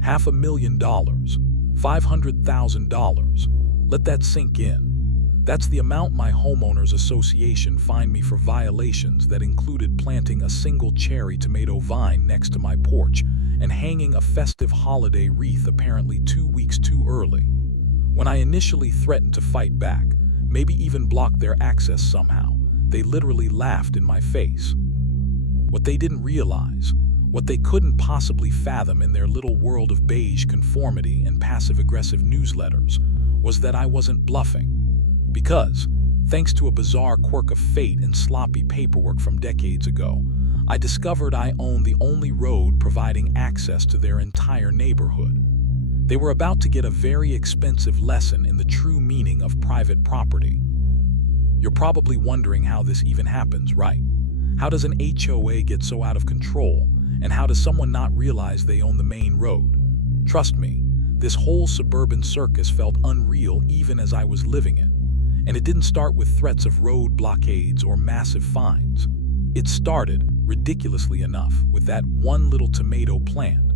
$500,000. $500,000. Let that sink in. That's the amount my homeowners association fined me for violations that included planting a single cherry tomato vine next to my porch and hanging a festive holiday wreath apparently 2 weeks too early. When I initially threatened to fight back, maybe even block their access somehow, they literally laughed in my face. What they didn't realize, what they couldn't possibly fathom in their little world of beige conformity and passive-aggressive newsletters, was that I wasn't bluffing. Because, thanks to a bizarre quirk of fate and sloppy paperwork from decades ago, I discovered I owned the only road providing access to their entire neighborhood. They were about to get a very expensive lesson in the true meaning of private property. You're probably wondering how this even happens, right? How does an HOA get so out of control, and how does someone not realize they own the main road? Trust me, this whole suburban circus felt unreal even as I was living it. And it didn't start with threats of road blockades or massive fines. It started, ridiculously enough, with that one little tomato plant.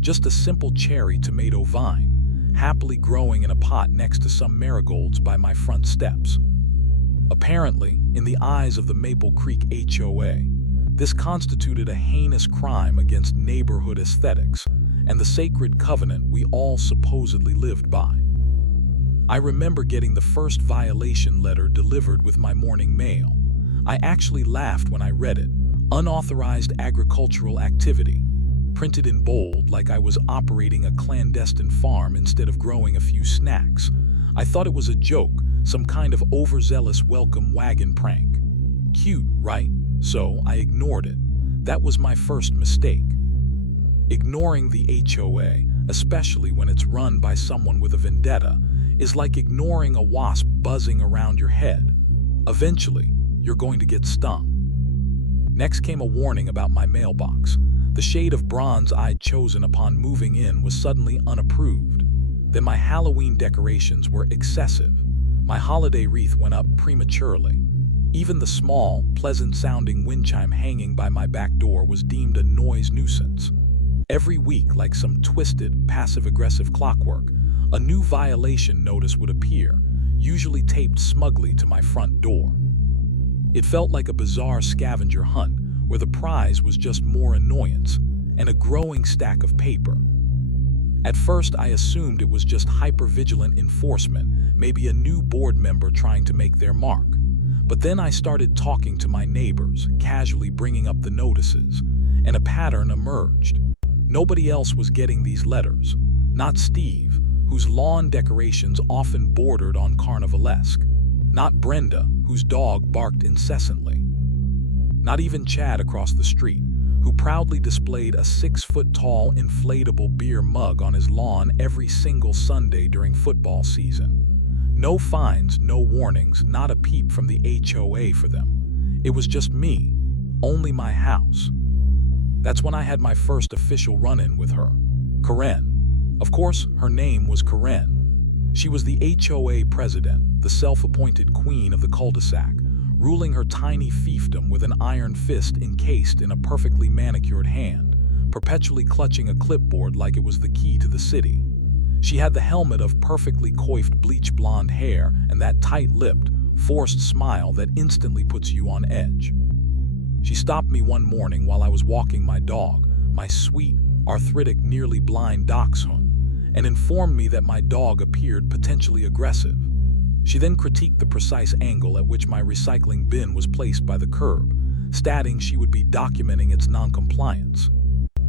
Just a simple cherry tomato vine, happily growing in a pot next to some marigolds by my front steps. Apparently, in the eyes of the Maple Creek HOA, this constituted a heinous crime against neighborhood aesthetics and the sacred covenant we all supposedly lived by. I remember getting the first violation letter delivered with my morning mail. I actually laughed when I read it. Unauthorized agricultural activity. Printed in bold like I was operating a clandestine farm instead of growing a few snacks. I thought it was a joke, some kind of overzealous welcome wagon prank. Cute, right? So I ignored it. That was my first mistake. Ignoring the HOA, especially when it's run by someone with a vendetta, is like ignoring a wasp buzzing around your head. Eventually, you're going to get stung. Next came a warning about my mailbox. The shade of bronze I'd chosen upon moving in was suddenly unapproved. Then my Halloween decorations were excessive. My holiday wreath went up prematurely. Even the small, pleasant-sounding wind chime hanging by my back door was deemed a noise nuisance. Every week, like some twisted, passive-aggressive clockwork, a new violation notice would appear, usually taped smugly to my front door. It felt like a bizarre scavenger hunt, where the prize was just more annoyance and a growing stack of paper. At first, I assumed it was just hypervigilant enforcement, maybe a new board member trying to make their mark. But then I started talking to my neighbors, casually bringing up the notices, and a pattern emerged. Nobody else was getting these letters, not Steve, whose lawn decorations often bordered on carnivalesque, not Brenda, whose dog barked incessantly, not even Chad across the street, who proudly displayed a 6-foot-tall inflatable beer mug on his lawn every single Sunday during football season. No fines, no warnings, not a peep from the HOA for them. It was just me, only my house. That's when I had my first official run-in with her, Karen. Of course, her name was Karen. She was the HOA president, the self-appointed queen of the cul-de-sac, ruling her tiny fiefdom with an iron fist encased in a perfectly manicured hand, perpetually clutching a clipboard like it was the key to the city. She had the helmet of perfectly coiffed bleach blonde hair and that tight-lipped, forced smile that instantly puts you on edge. She stopped me one morning while I was walking my dog, my sweet, arthritic, nearly blind dachshund, and informed me that my dog appeared potentially aggressive. She then critiqued the precise angle at which my recycling bin was placed by the curb, stating she would be documenting its noncompliance.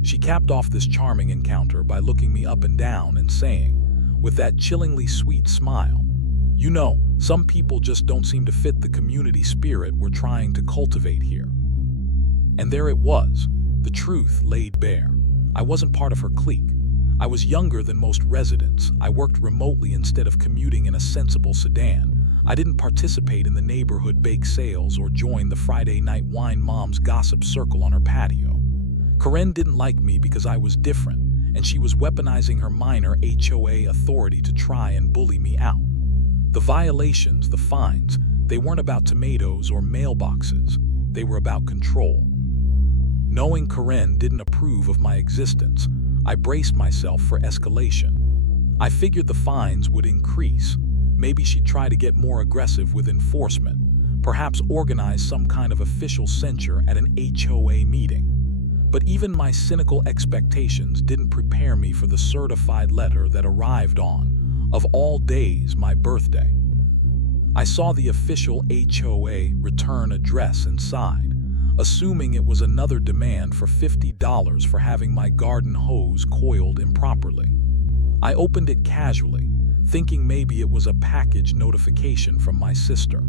She capped off this charming encounter by looking me up and down and saying, with that chillingly sweet smile, "You know, some people just don't seem to fit the community spirit we're trying to cultivate here." And there it was, the truth laid bare. I wasn't part of her clique. I was younger than most residents. I worked remotely instead of commuting in a sensible sedan. I didn't participate in the neighborhood bake sales or join the Friday night wine mom's gossip circle on her patio. Karen didn't like me because I was different, and she was weaponizing her minor HOA authority to try and bully me out. The violations, the fines, they weren't about tomatoes or mailboxes. They were about control. Knowing Karen didn't approve of my existence, I braced myself for escalation. I figured the fines would increase. Maybe she'd try to get more aggressive with enforcement, perhaps organize some kind of official censure at an HOA meeting. But even my cynical expectations didn't prepare me for the certified letter that arrived on, of all days, my birthday. I saw the official HOA return address inside, assuming it was another demand for $50 for having my garden hose coiled improperly. I opened it casually, thinking maybe it was a package notification from my sister.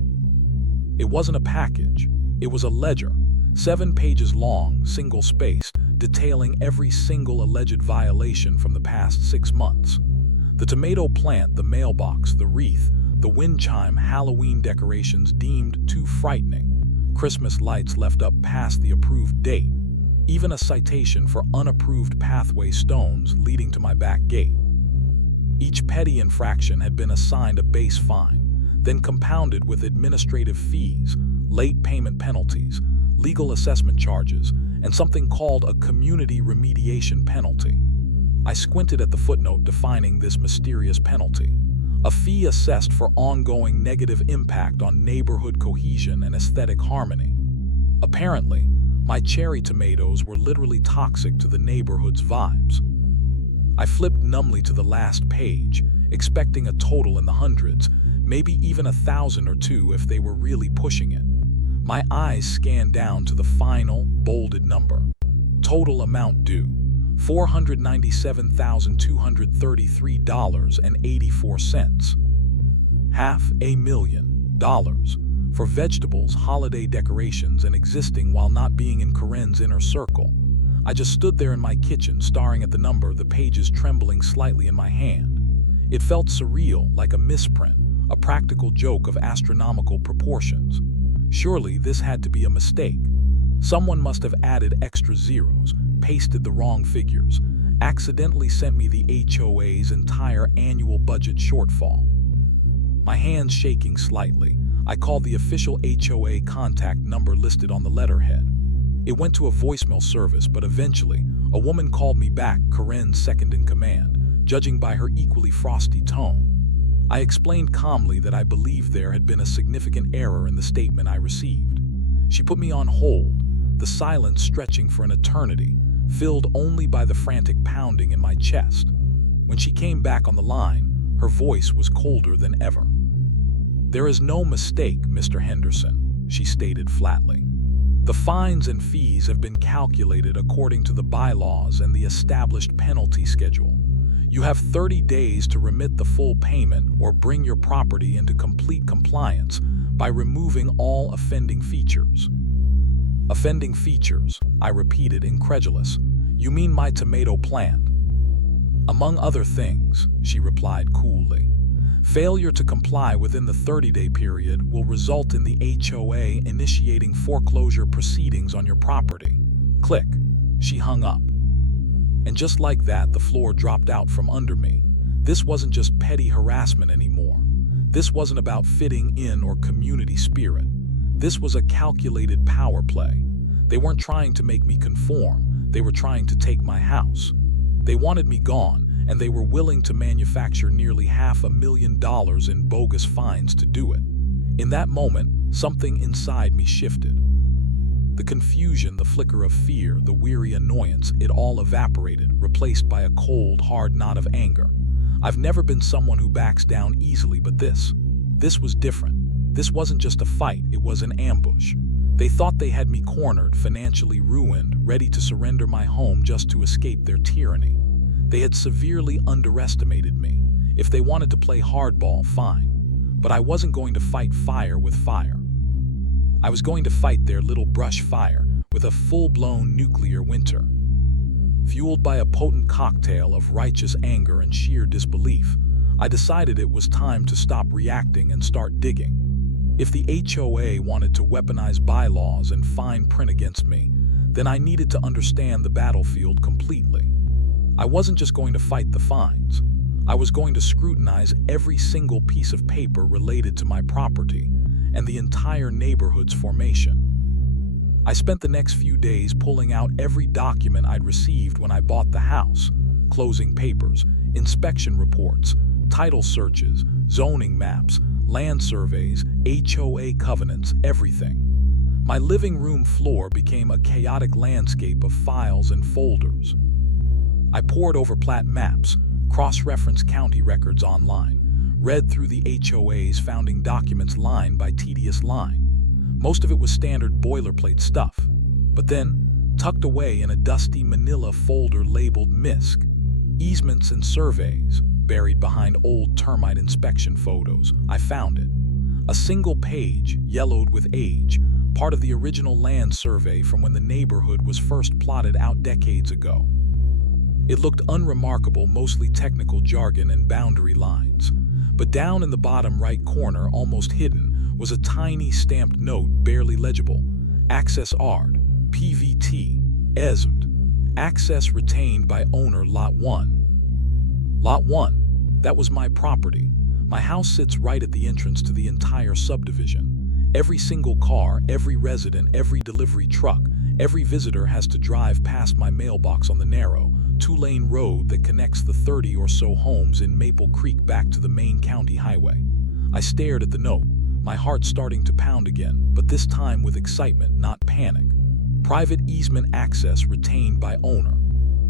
It wasn't a package, it was a ledger, 7 pages long, single-spaced, detailing every single alleged violation from the past 6 months. The tomato plant, the mailbox, the wreath, the wind chime, Halloween decorations deemed too frightening, Christmas lights left up past the approved date, even a citation for unapproved pathway stones leading to my back gate. Each petty infraction had been assigned a base fine, then compounded with administrative fees, late payment penalties, legal assessment charges, and something called a community remediation penalty. I squinted at the footnote defining this mysterious penalty, a fee assessed for ongoing negative impact on neighborhood cohesion and aesthetic harmony. Apparently, my cherry tomatoes were literally toxic to the neighborhood's vibes. I flipped numbly to the last page, expecting a total in the hundreds, maybe even 1,000 or 2 if they were really pushing it. My eyes scanned down to the final, bolded number. Total amount due, $497,233.84. $500,000 for vegetables, holiday decorations, and existing while not being in Corinne's inner circle. I just stood there in my kitchen, staring at the number, the pages trembling slightly in my hand. It felt surreal, like a misprint, a practical joke of astronomical proportions. Surely this had to be a mistake. Someone must have added extra zeros, pasted the wrong figures, accidentally sent me the HOA's entire annual budget shortfall. My hands shaking slightly, I called the official HOA contact number listed on the letterhead. It went to a voicemail service, but eventually, a woman called me back, Corinne's second-in-command, judging by her equally frosty tone. I explained calmly that I believed there had been a significant error in the statement I received. She put me on hold, the silence stretching for an eternity, filled only by the frantic pounding in my chest. When she came back on the line, her voice was colder than ever. "There is no mistake, Mr. Henderson," she stated flatly. "The fines and fees have been calculated according to the bylaws and the established penalty schedule. You have 30 days to remit the full payment or bring your property into complete compliance by removing all offending features." "Offending features," I repeated, incredulous. "You mean my tomato plant?" "Among other things," she replied coolly. "Failure to comply within the 30-day period will result in the HOA initiating foreclosure proceedings on your property." Click. She hung up. And just like that, the floor dropped out from under me. This wasn't just petty harassment anymore. This wasn't about fitting in or community spirit. This was a calculated power play. They weren't trying to make me conform. They were trying to take my house. They wanted me gone, and they were willing to manufacture nearly $500,000 in bogus fines to do it. In that moment, something inside me shifted. The confusion, the flicker of fear, the weary annoyance, it all evaporated, replaced by a cold, hard knot of anger. I've never been someone who backs down easily, but this was different. This wasn't just a fight, it was an ambush. They thought they had me cornered, financially ruined, ready to surrender my home just to escape their tyranny. They had severely underestimated me. If they wanted to play hardball, fine. But I wasn't going to fight fire with fire. I was going to fight their little brush fire with a full-blown nuclear winter. Fueled by a potent cocktail of righteous anger and sheer disbelief, I decided it was time to stop reacting and start digging. If the HOA wanted to weaponize bylaws and fine print against me, then I needed to understand the battlefield completely. I wasn't just going to fight the fines. I was going to scrutinize every single piece of paper related to my property and the entire neighborhood's formation. I spent the next few days pulling out every document I'd received when I bought the house, closing papers, inspection reports, title searches, zoning maps, land surveys, HOA covenants, everything. My living room floor became a chaotic landscape of files and folders. I pored over plat maps, cross-referenced county records online, read through the HOA's founding documents line by tedious line. Most of it was standard boilerplate stuff. But then, tucked away in a dusty manila folder labeled MISC, easements and surveys, buried behind old termite inspection photos, I found it. A single page, yellowed with age, part of the original land survey from when the neighborhood was first plotted out decades ago. It looked unremarkable, mostly technical jargon and boundary lines. But down in the bottom right corner, almost hidden, was a tiny stamped note, barely legible. Access ARD, PVT, ESMD. Access retained by owner Lot 1. Lot 1, that was my property. My house sits right at the entrance to the entire subdivision. Every single car, every resident, every delivery truck, every visitor has to drive past my mailbox on the narrow, two-lane road that connects the 30 or so homes in Maple Creek back to the main county highway. I stared at the note, my heart starting to pound again, but this time with excitement, not panic. Private easement access retained by owner.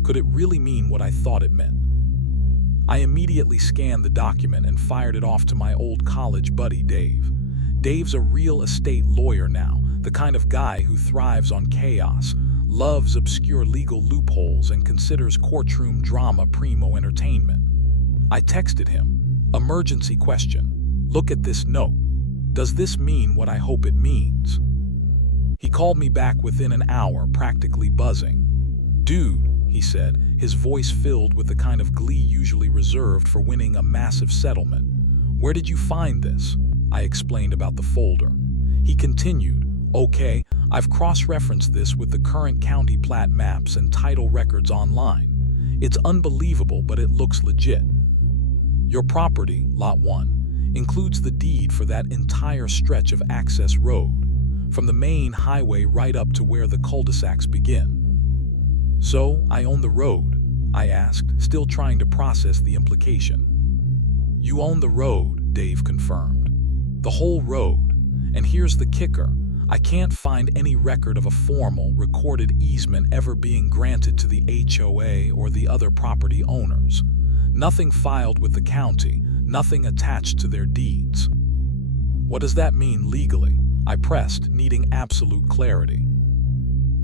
Could it really mean what I thought it meant? I immediately scanned the document and fired it off to my old college buddy, Dave. Dave's a real estate lawyer now, the kind of guy who thrives on chaos, loves obscure legal loopholes, and considers courtroom drama primo entertainment. I texted him, emergency question. Look at this note. Does this mean what I hope it means? He called me back within an hour, practically buzzing. Dude, he said, his voice filled with the kind of glee usually reserved for winning a massive settlement. Where did you find this? I explained about the folder. He continued, okay, I've cross-referenced this with the current county plat maps and title records online. It's unbelievable, but it looks legit. Your property, Lot 1, includes the deed for that entire stretch of access road, from the main highway right up to where the cul-de-sacs begin. So, I own the road? I asked, still trying to process the implication. You own the road, Dave confirmed. The whole road. And here's the kicker. I can't find any record of a formal, recorded easement ever being granted to the HOA or the other property owners. Nothing filed with the county, nothing attached to their deeds. What does that mean legally? I pressed, needing absolute clarity.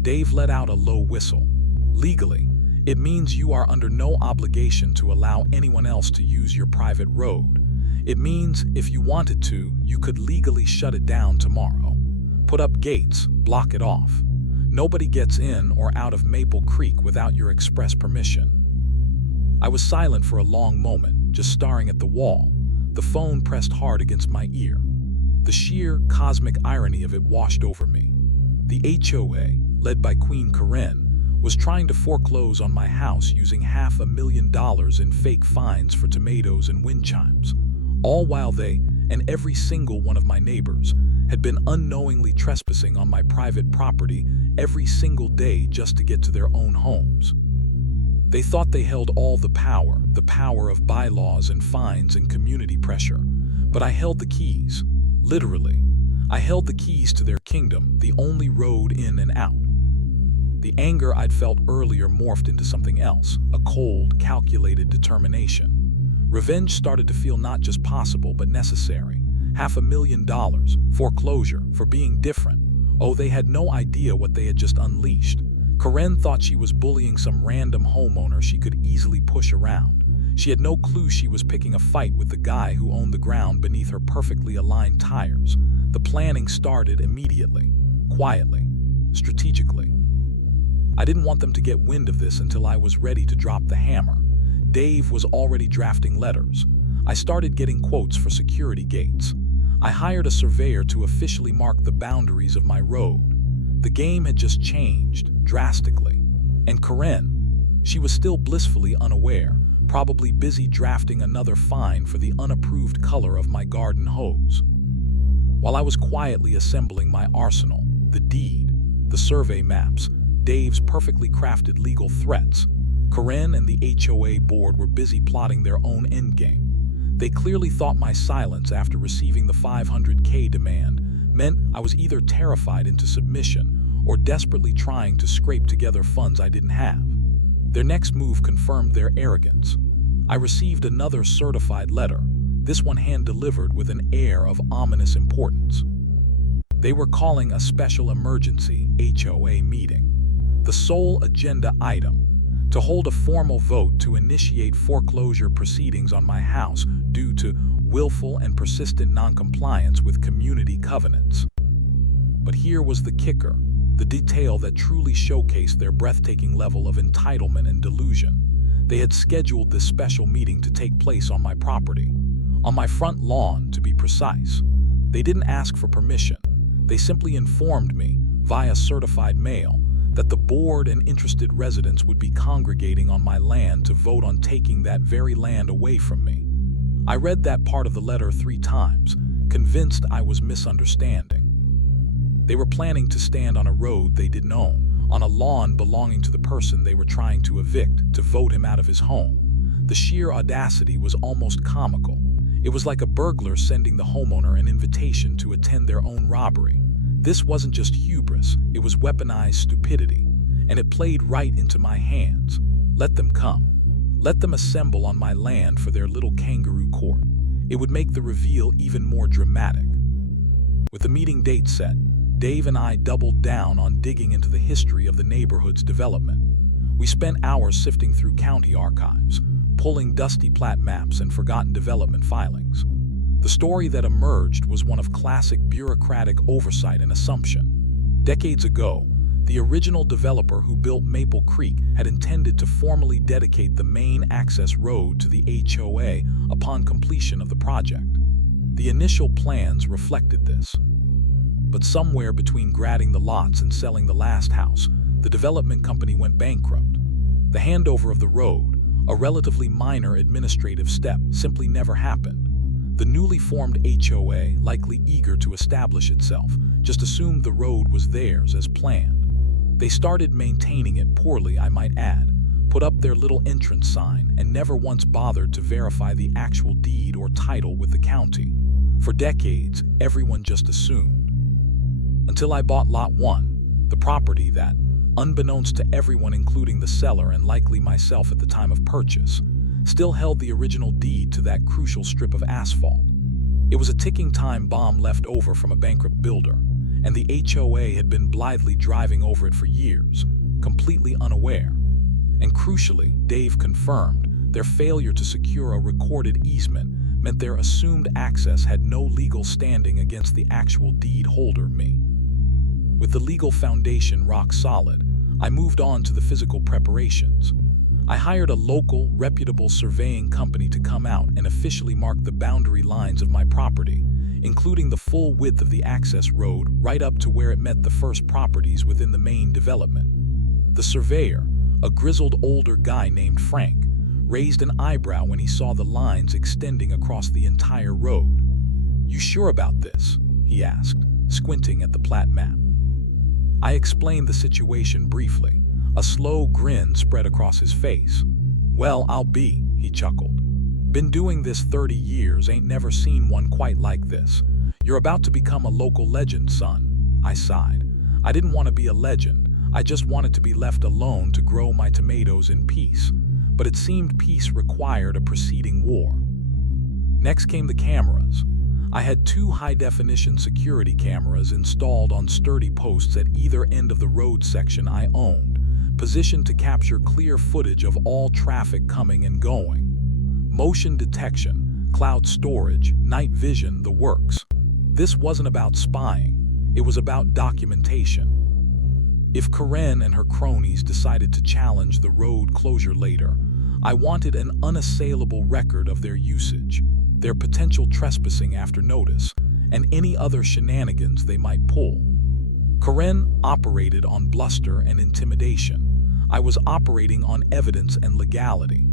Dave let out a low whistle. Legally, it means you are under no obligation to allow anyone else to use your private road. It means, if you wanted to, you could legally shut it down tomorrow. Put up gates, block it off. Nobody gets in or out of Maple Creek without your express permission. I was silent for a long moment, just staring at the wall, the phone pressed hard against my ear. The sheer cosmic irony of it washed over me. The HOA, led by Queen Karen, was trying to foreclose on my house using $500,000 in fake fines for tomatoes and wind chimes, all while they, and every single one of my neighbors, had been unknowingly trespassing on my private property every single day just to get to their own homes. They thought they held all the power of bylaws and fines and community pressure, but I held the keys, literally. I held the keys to their kingdom, the only road in and out. The anger I'd felt earlier morphed into something else, a cold, calculated determination. Revenge started to feel not just possible, but necessary. $500,000, foreclosure, for being different. Oh, they had no idea what they had just unleashed. Karen thought she was bullying some random homeowner she could easily push around. She had no clue she was picking a fight with the guy who owned the ground beneath her perfectly aligned tires. The planning started immediately, quietly, strategically. I didn't want them to get wind of this until I was ready to drop the hammer. Dave was already drafting letters. I started getting quotes for security gates. I hired a surveyor to officially mark the boundaries of my road. The game had just changed, drastically. And Karen, she was still blissfully unaware, probably busy drafting another fine for the unapproved color of my garden hose. While I was quietly assembling my arsenal, the deed, the survey maps, Dave's perfectly crafted legal threats, Karen and the HOA board were busy plotting their own endgame. They clearly thought my silence after receiving the $500K demand meant I was either terrified into submission or desperately trying to scrape together funds I didn't have. Their next move confirmed their arrogance. I received another certified letter, this one hand-delivered with an air of ominous importance. They were calling a special emergency HOA meeting. The sole agenda item, to hold a formal vote to initiate foreclosure proceedings on my house due to willful and persistent noncompliance with community covenants. But here was the kicker, the detail that truly showcased their breathtaking level of entitlement and delusion. They had scheduled this special meeting to take place on my property, on my front lawn to be precise. They didn't ask for permission. They simply informed me, via certified mail, that the board and interested residents would be congregating on my land to vote on taking that very land away from me. I read that part of the letter 3 times, convinced I was misunderstanding. They were planning to stand on a road they didn't own, on a lawn belonging to the person they were trying to evict, to vote him out of his home. The sheer audacity was almost comical. It was like a burglar sending the homeowner an invitation to attend their own robbery. This wasn't just hubris, it was weaponized stupidity, and it played right into my hands. Let them come. Let them assemble on my land for their little kangaroo court. It would make the reveal even more dramatic. With the meeting date set, Dave and I doubled down on digging into the history of the neighborhood's development. We spent hours sifting through county archives, pulling dusty plat maps and forgotten development filings. The story that emerged was one of classic bureaucratic oversight and assumption. Decades ago, the original developer who built Maple Creek had intended to formally dedicate the main access road to the HOA upon completion of the project. The initial plans reflected this. But somewhere between grading the lots and selling the last house, the development company went bankrupt. The handover of the road, a relatively minor administrative step, simply never happened. The newly formed HOA, likely eager to establish itself, just assumed the road was theirs as planned. They started maintaining it poorly, I might add, put up their little entrance sign, and never once bothered to verify the actual deed or title with the county. For decades, everyone just assumed. Until I bought Lot 1, the property that, unbeknownst to everyone including the seller and likely myself at the time of purchase, still held the original deed to that crucial strip of asphalt. It was a ticking time bomb left over from a bankrupt builder, and the HOA had been blithely driving over it for years, completely unaware. And crucially, Dave confirmed, their failure to secure a recorded easement meant their assumed access had no legal standing against the actual deed holder, me. With the legal foundation rock solid, I moved on to the physical preparations. I hired a local, reputable surveying company to come out and officially mark the boundary lines of my property, including the full width of the access road right up to where it met the first properties within the main development. The surveyor, a grizzled older guy named Frank, raised an eyebrow when he saw the lines extending across the entire road. "You sure about this?" he asked, squinting at the plat map. I explained the situation briefly. A slow grin spread across his face. "Well, I'll be," he chuckled. "Been doing this 30 years, ain't never seen one quite like this. You're about to become a local legend, son." I sighed. I didn't want to be a legend. I just wanted to be left alone to grow my tomatoes in peace. But it seemed peace required a preceding war. Next came the cameras. I had 2 high-definition security cameras installed on sturdy posts at either end of the road section I owned, positioned to capture clear footage of all traffic coming and going. Motion detection, cloud storage, night vision, the works. This wasn't about spying, it was about documentation. If Karen and her cronies decided to challenge the road closure later, I wanted an unassailable record of their usage, their potential trespassing after notice, and any other shenanigans they might pull. Karen operated on bluster and intimidation. I was operating on evidence and legality.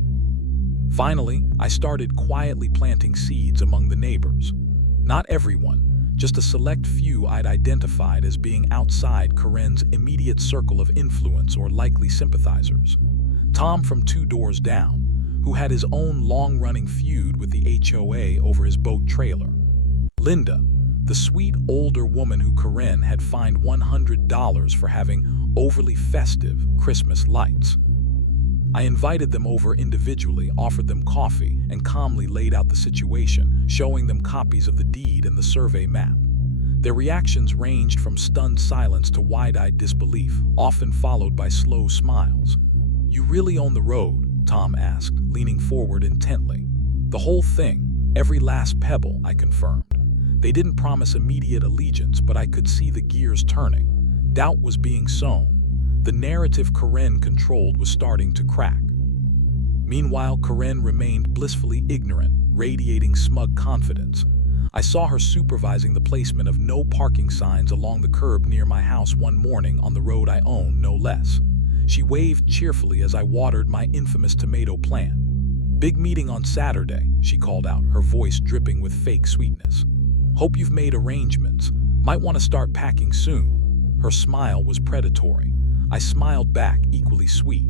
Finally, I started quietly planting seeds among the neighbors. Not everyone, just a select few I'd identified as being outside Karen's immediate circle of influence or likely sympathizers. Tom from 2 doors down, who had his own long-running feud with the HOA over his boat trailer. Linda, the sweet older woman who Corinne had fined $100 for having overly festive Christmas lights. I invited them over individually, offered them coffee, and calmly laid out the situation, showing them copies of the deed and the survey map. Their reactions ranged from stunned silence to wide-eyed disbelief, often followed by slow smiles. "You really own the road?" Tom asked, leaning forward intently. "The whole thing, every last pebble," I confirmed. They didn't promise immediate allegiance, but I could see the gears turning. Doubt was being sown. The narrative Corinne controlled was starting to crack. Meanwhile, Corinne remained blissfully ignorant, radiating smug confidence. I saw her supervising the placement of no parking signs along the curb near my house one morning on the road I own, no less. She waved cheerfully as I watered my infamous tomato plant. "Big meeting on Saturday," she called out, her voice dripping with fake sweetness. "Hope you've made arrangements. Might want to start packing soon." Her smile was predatory. I smiled back, equally sweet.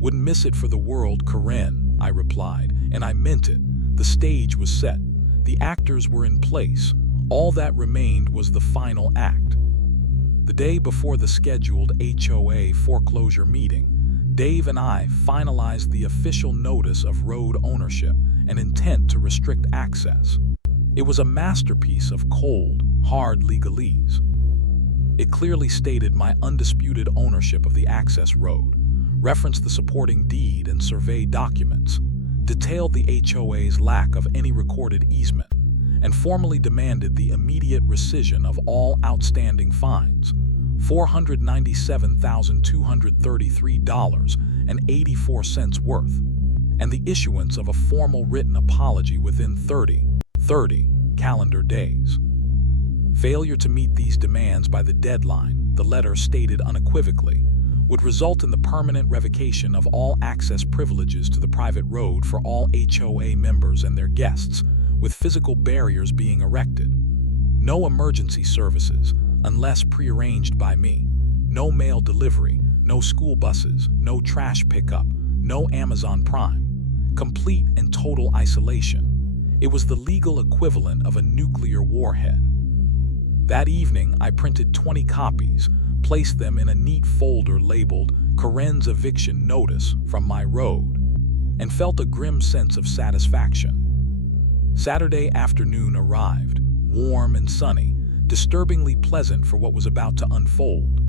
"Wouldn't miss it for the world, Corinne," I replied, and I meant it. The stage was set. The actors were in place. All that remained was the final act. The day before the scheduled HOA foreclosure meeting, Dave and I finalized the official notice of road ownership and intent to restrict access. It was a masterpiece of cold, hard legalese. It clearly stated my undisputed ownership of the access road, referenced the supporting deed and survey documents, detailed the HOA's lack of any recorded easement, and formally demanded the immediate rescission of all outstanding fines, $497,233.84 worth, and the issuance of a formal written apology within 30 calendar days. Failure to meet these demands by the deadline, the letter stated unequivocally, would result in the permanent revocation of all access privileges to the private road for all HOA members and their guests, with physical barriers being erected. No emergency services, unless prearranged by me. No mail delivery, no school buses, no trash pickup, no Amazon Prime. Complete and total isolation. It was the legal equivalent of a nuclear warhead. That evening, I printed 20 copies, placed them in a neat folder labeled Corinne's Eviction Notice from my road, and felt a grim sense of satisfaction. Saturday afternoon arrived, warm and sunny, disturbingly pleasant for what was about to unfold.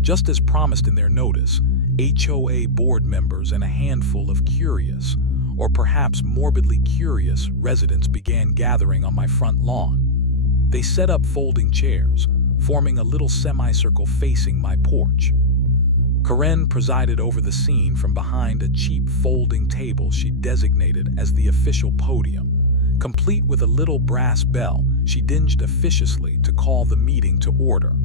Just as promised in their notice, HOA board members and a handful of curious, or perhaps morbidly curious, residents began gathering on my front lawn. They set up folding chairs, forming a little semicircle facing my porch. Corinne presided over the scene from behind a cheap folding table she designated as the official podium. Complete with a little brass bell, she dinged officiously to call the meeting to order.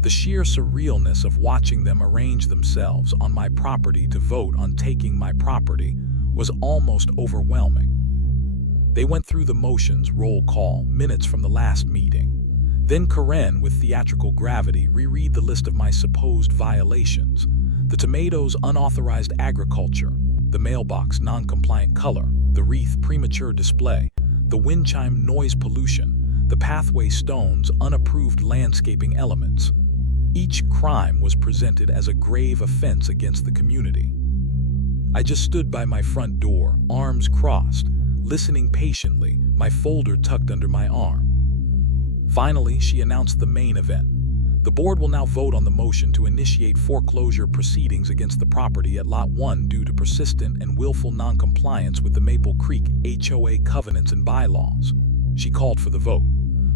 The sheer surrealness of watching them arrange themselves on my property to vote on taking my property was almost overwhelming. They went through the motions, roll call, minutes from the last meeting. Then Corinne, with theatrical gravity, reread the list of my supposed violations. The tomatoes' unauthorized agriculture, the mailbox non-compliant color, the wreath premature display, the wind chime noise pollution, the pathway stones unapproved landscaping elements. Each crime was presented as a grave offense against the community. I just stood by my front door, arms crossed, listening patiently, my folder tucked under my arm. Finally, she announced the main event. The board will now vote on the motion to initiate foreclosure proceedings against the property at Lot 1 due to persistent and willful noncompliance with the Maple Creek HOA covenants and bylaws. She called for the vote.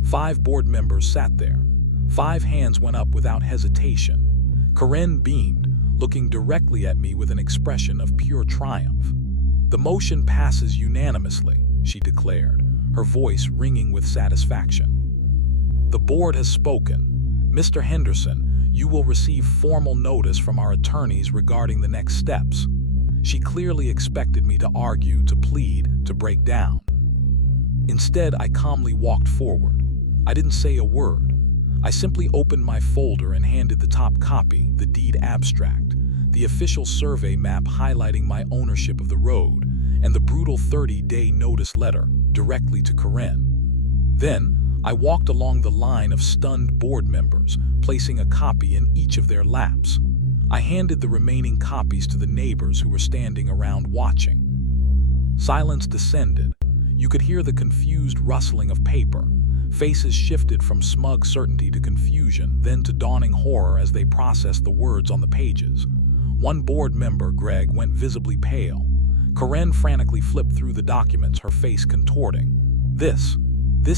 5 board members sat there. 5 hands went up without hesitation. Corinne beamed, looking directly at me with an expression of pure triumph. "The motion passes unanimously," she declared, her voice ringing with satisfaction. "The board has spoken. Mr. Henderson, you will receive formal notice from our attorneys regarding the next steps." She clearly expected me to argue, to plead, to break down. Instead, I calmly walked forward. I didn't say a word. I simply opened my folder and handed the top copy, the deed abstract. the official survey map highlighting my ownership of the road, and the brutal 30-day notice letter directly to Karen. Then, I walked along the line of stunned board members, placing a copy in each of their laps. I handed the remaining copies to the neighbors who were standing around watching. Silence descended. You could hear the confused rustling of paper. Faces shifted from smug certainty to confusion, then to dawning horror as they processed the words on the pages. One board member, Greg, went visibly pale. Karen frantically flipped through the documents, her face contorting. This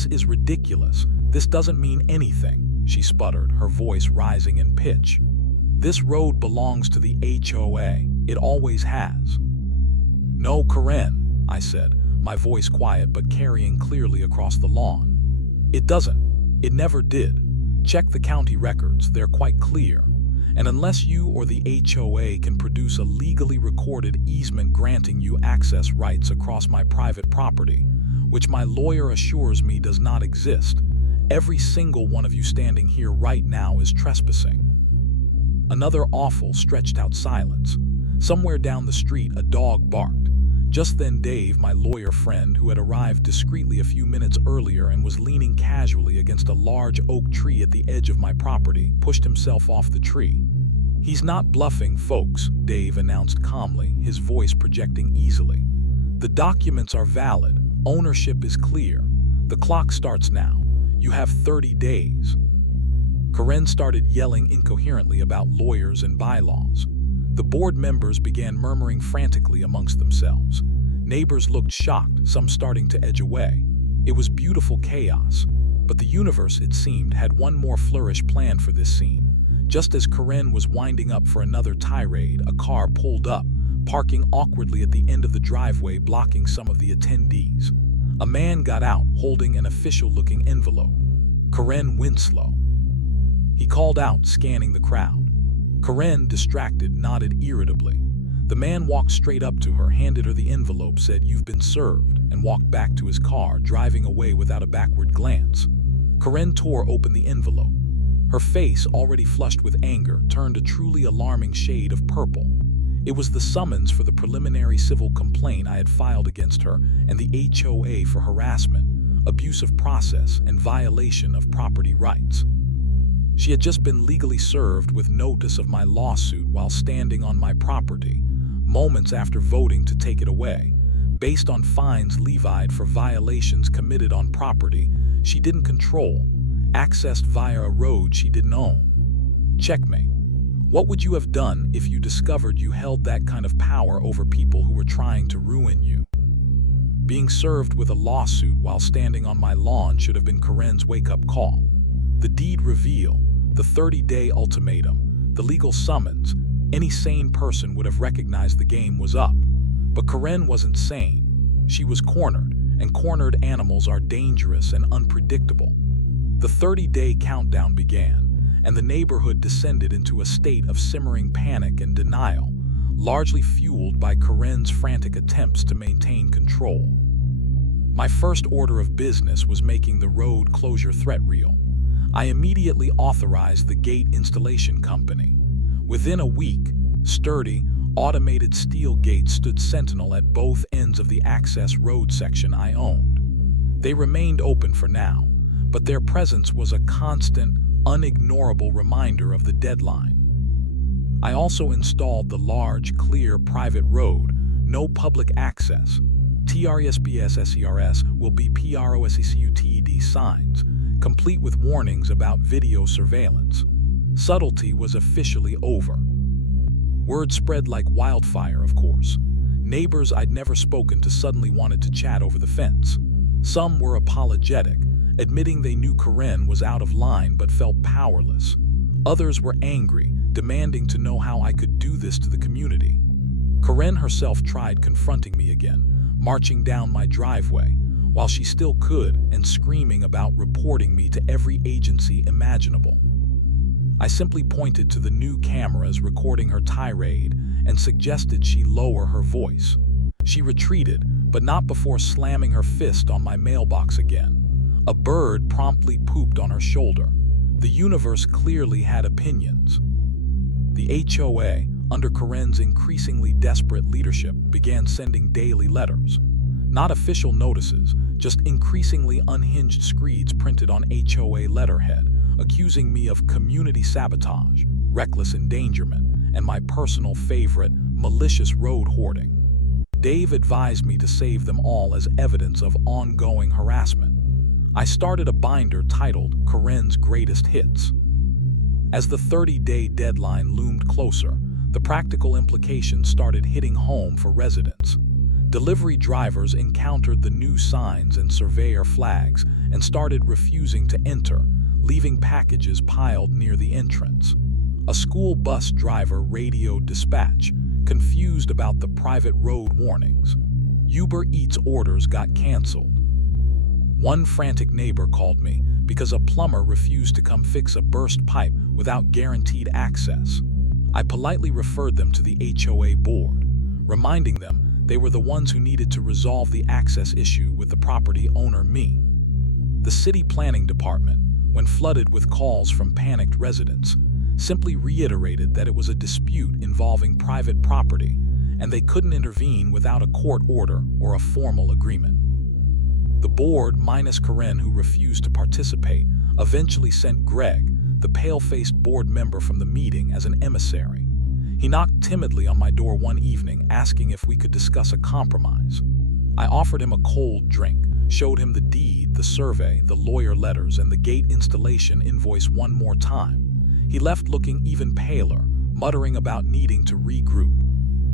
is ridiculous. This doesn't mean anything, she sputtered, her voice rising in pitch. This road belongs to the HOA. It always has. No, Karen, I said, my voice quiet but carrying clearly across the lawn. It doesn't. It never did. Check the county records, they're quite clear. And unless you or the HOA can produce a legally recorded easement granting you access rights across my private property, which my lawyer assures me does not exist, every single one of you standing here right now is trespassing. Another awful, stretched-out silence. Somewhere down the street, a dog barked. Just then Dave, my lawyer friend, who had arrived discreetly a few minutes earlier and was leaning casually against a large oak tree at the edge of my property, pushed himself off the tree. He's not bluffing, folks, Dave announced calmly, his voice projecting easily. The documents are valid. Ownership is clear. The clock starts now. You have 30 days. Karen started yelling incoherently about lawyers and bylaws. The board members began murmuring frantically amongst themselves. Neighbors looked shocked, some starting to edge away. It was beautiful chaos, but the universe, it seemed, had one more flourish planned for this scene. Just as Karen was winding up for another tirade, a car pulled up, parking awkwardly at the end of the driveway, blocking some of the attendees. A man got out, holding an official-looking envelope. Karen Winslow. He called out, scanning the crowd. Karen, distracted, nodded irritably. The man walked straight up to her, handed her the envelope, said, "You've been served," and walked back to his car, driving away without a backward glance. Karen tore open the envelope. Her face, already flushed with anger, turned a truly alarming shade of purple. It was the summons for the preliminary civil complaint I had filed against her and the HOA for harassment, abuse of process, and violation of property rights. She had just been legally served with notice of my lawsuit while standing on my property, moments after voting to take it away, based on fines levied for violations committed on property she didn't control, accessed via a road she didn't own. Checkmate. What would you have done if you discovered you held that kind of power over people who were trying to ruin you? Being served with a lawsuit while standing on my lawn should have been Karen's wake-up call. The deed reveal, the 30-day ultimatum, the legal summons, any sane person would have recognized the game was up. But Karen wasn't sane. She was cornered, and cornered animals are dangerous and unpredictable. The 30-day countdown began, and the neighborhood descended into a state of simmering panic and denial, largely fueled by Karen's frantic attempts to maintain control. My first order of business was making the road closure threat real. I immediately authorized the gate installation company. Within a week, sturdy, automated steel gates stood sentinel at both ends of the access road section I owned. They remained open for now, but their presence was a constant, unignorable reminder of the deadline. I also installed the large, clear, private road, no public access, TRSBS-SERS will be PROSECUTED signs, complete with warnings about video surveillance. Subtlety was officially over. Word spread like wildfire, of course. Neighbors I'd never spoken to suddenly wanted to chat over the fence. Some were apologetic, admitting they knew Karen was out of line but felt powerless. Others were angry, demanding to know how I could do this to the community. Karen herself tried confronting me again, marching down my driveway, while she still could, and screaming about reporting me to every agency imaginable. I simply pointed to the new cameras recording her tirade and suggested she lower her voice. She retreated, but not before slamming her fist on my mailbox again. A bird promptly pooped on her shoulder. The universe clearly had opinions. The HOA, under Corinne's increasingly desperate leadership, began sending daily letters. Not official notices, just increasingly unhinged screeds printed on HOA letterhead, accusing me of community sabotage, reckless endangerment, and my personal favorite, malicious road hoarding. Dave advised me to save them all as evidence of ongoing harassment. I started a binder titled Corinne's Greatest Hits. As the 30-day deadline loomed closer, the practical implications started hitting home for residents. Delivery drivers encountered the new signs and surveyor flags and started refusing to enter, leaving packages piled near the entrance. A school bus driver radioed dispatch, confused about the private road warnings. Uber Eats orders got canceled. One frantic neighbor called me because a plumber refused to come fix a burst pipe without guaranteed access. I politely referred them to the HOA board, reminding them they were the ones who needed to resolve the access issue with the property owner, me. The city planning department, when flooded with calls from panicked residents, simply reiterated that it was a dispute involving private property and they couldn't intervene without a court order or a formal agreement. The board, minus Corinne who refused to participate, eventually sent Greg, the pale-faced board member from the meeting, as an emissary. He knocked timidly on my door one evening, asking if we could discuss a compromise. I offered him a cold drink, showed him the deed, the survey, the lawyer letters, and the gate installation invoice one more time. He left looking even paler, muttering about needing to regroup.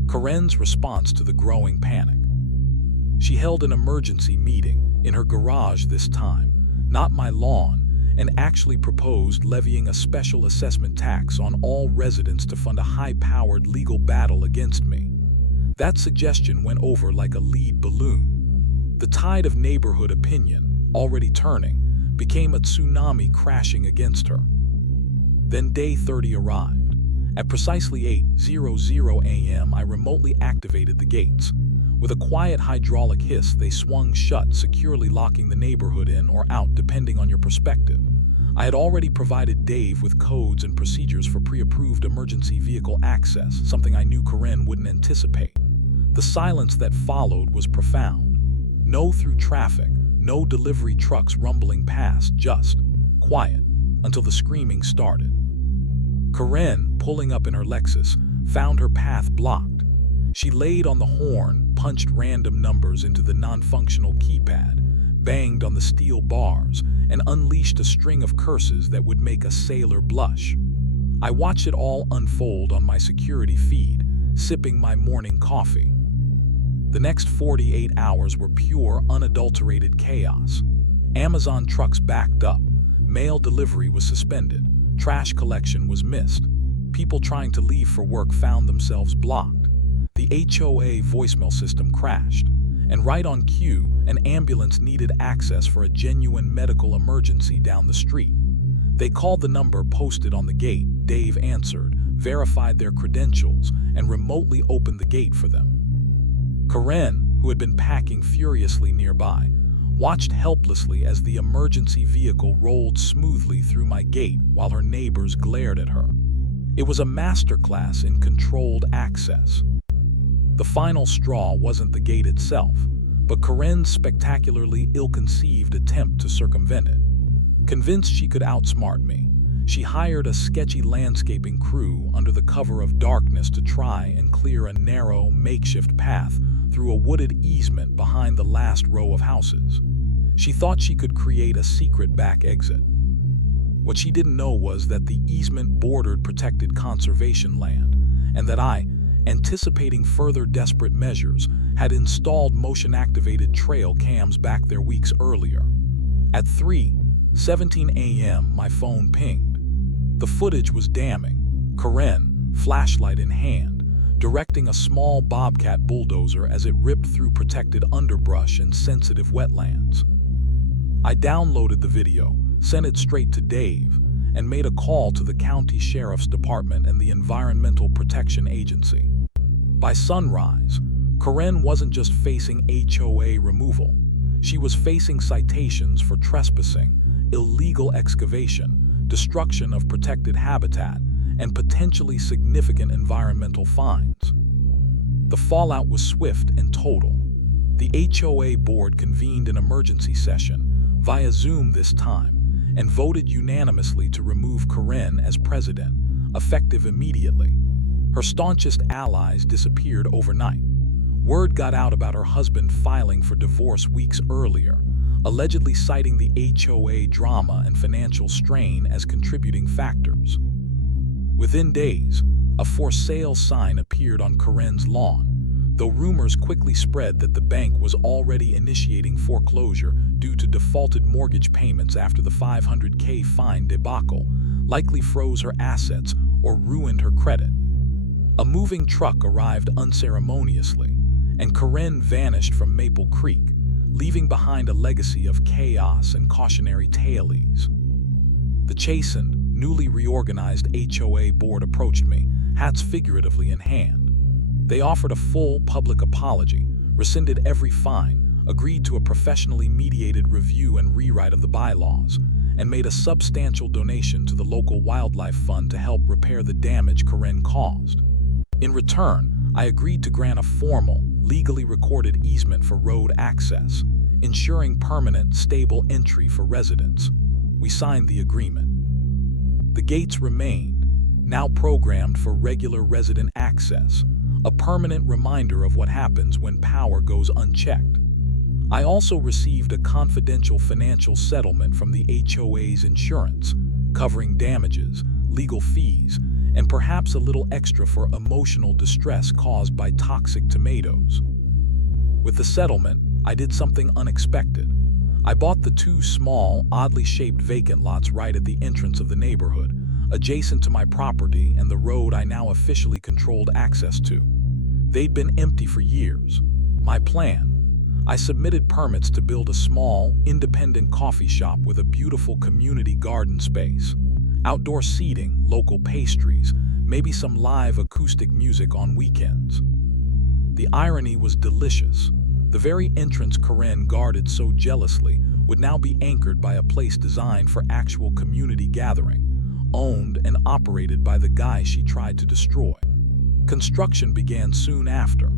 Corinne's response to the growing panic. She held an emergency meeting, in her garage this time, not my lawn, and actually proposed levying a special assessment tax on all residents to fund a high-powered legal battle against me. That suggestion went over like a lead balloon. The tide of neighborhood opinion, already turning, became a tsunami crashing against her. Then day 30 arrived. At precisely 8:00 a.m., I remotely activated the gates. With a quiet hydraulic hiss, they swung shut, securely locking the neighborhood in or out depending on your perspective. I had already provided Dave with codes and procedures for pre-approved emergency vehicle access, something I knew Corinne wouldn't anticipate. The silence that followed was profound. No through traffic, no delivery trucks rumbling past, just quiet until the screaming started. Corinne, pulling up in her Lexus, found her path blocked. She laid on the horn, punched random numbers into the non-functional keypad, banged on the steel bars, and unleashed a string of curses that would make a sailor blush. I watched it all unfold on my security feed, sipping my morning coffee. The next 48 hours were pure, unadulterated chaos. Amazon trucks backed up, mail delivery was suspended, trash collection was missed. People trying to leave for work found themselves blocked. The HOA voicemail system crashed, and right on cue, an ambulance needed access for a genuine medical emergency down the street. They called the number posted on the gate. Dave answered, verified their credentials, and remotely opened the gate for them. Corinne, who had been packing furiously nearby, watched helplessly as the emergency vehicle rolled smoothly through my gate while her neighbors glared at her. It was a masterclass in controlled access. The final straw wasn't the gate itself, but Corinne's spectacularly ill-conceived attempt to circumvent it. Convinced she could outsmart me, she hired a sketchy landscaping crew under the cover of darkness to try and clear a narrow, makeshift path through a wooded easement behind the last row of houses. She thought she could create a secret back exit. What she didn't know was that the easement bordered protected conservation land, and that I, anticipating further desperate measures, had installed motion-activated trail cams back there weeks earlier. At 3:17 a.m., my phone pinged. The footage was damning. Corinne, flashlight in hand, directing a small bobcat bulldozer as it ripped through protected underbrush and sensitive wetlands. I downloaded the video, sent it straight to Dave, and made a call to the county sheriff's department and the Environmental Protection Agency. By sunrise, Corinne wasn't just facing HOA removal. She was facing citations for trespassing, illegal excavation, destruction of protected habitat, and potentially significant environmental fines. The fallout was swift and total. The HOA board convened an emergency session, via Zoom this time, and voted unanimously to remove Karen as president, effective immediately. Her staunchest allies disappeared overnight. Word got out about her husband filing for divorce weeks earlier, allegedly citing the HOA drama and financial strain as contributing factors. Within days, a for sale sign appeared on Karen's lawn, though rumors quickly spread that the bank was already initiating foreclosure due to defaulted mortgage payments after the $500K fine debacle likely froze her assets or ruined her credit. A moving truck arrived unceremoniously, and Karen vanished from Maple Creek, leaving behind a legacy of chaos and cautionary tales. The chastened, newly reorganized HOA board approached me, hats figuratively in hand. They offered a full public apology, rescinded every fine, agreed to a professionally mediated review and rewrite of the bylaws, and made a substantial donation to the local wildlife fund to help repair the damage Karen caused. In return, I agreed to grant a formal, legally recorded easement for road access, ensuring permanent, stable entry for residents. We signed the agreement. The gates remained, now programmed for regular resident access, a permanent reminder of what happens when power goes unchecked. I also received a confidential financial settlement from the HOA's insurance, covering damages, legal fees, and perhaps a little extra for emotional distress caused by toxic tomatoes. With the settlement, I did something unexpected. I bought the two small, oddly shaped vacant lots right at the entrance of the neighborhood, adjacent to my property and the road I now officially controlled access to. They'd been empty for years. My plan: I submitted permits to build a small, independent coffee shop with a beautiful community garden space, outdoor seating, local pastries, maybe some live acoustic music on weekends. The irony was delicious. The very entrance Karen guarded so jealously would now be anchored by a place designed for actual community gathering, owned and operated by the guy she tried to destroy. Construction began soon after.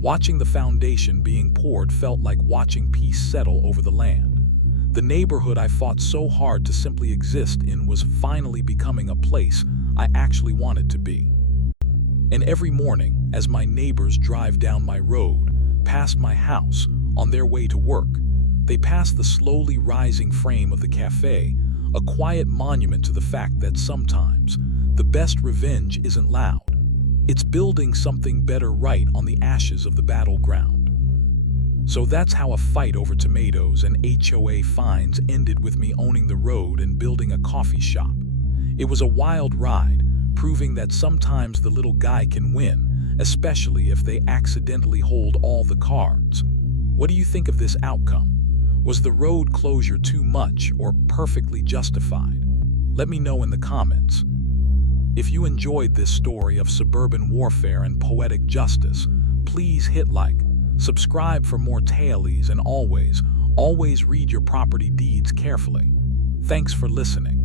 Watching the foundation being poured felt like watching peace settle over the land. The neighborhood I fought so hard to simply exist in was finally becoming a place I actually wanted to be. And every morning, as my neighbors drive down my road, past my house, on their way to work, they pass the slowly rising frame of the cafe, a quiet monument to the fact that sometimes the best revenge isn't loud. It's building something better right on the ashes of the battleground. So that's how a fight over tomatoes and HOA fines ended with me owning the road and building a coffee shop. It was a wild ride, proving that sometimes the little guy can win, especially if they accidentally hold all the cards. What do you think of this outcome? Was the road closure too much or perfectly justified? Let me know in the comments. If you enjoyed this story of suburban warfare and poetic justice, please hit like, subscribe for more tales, and always read your property deeds carefully. Thanks for listening.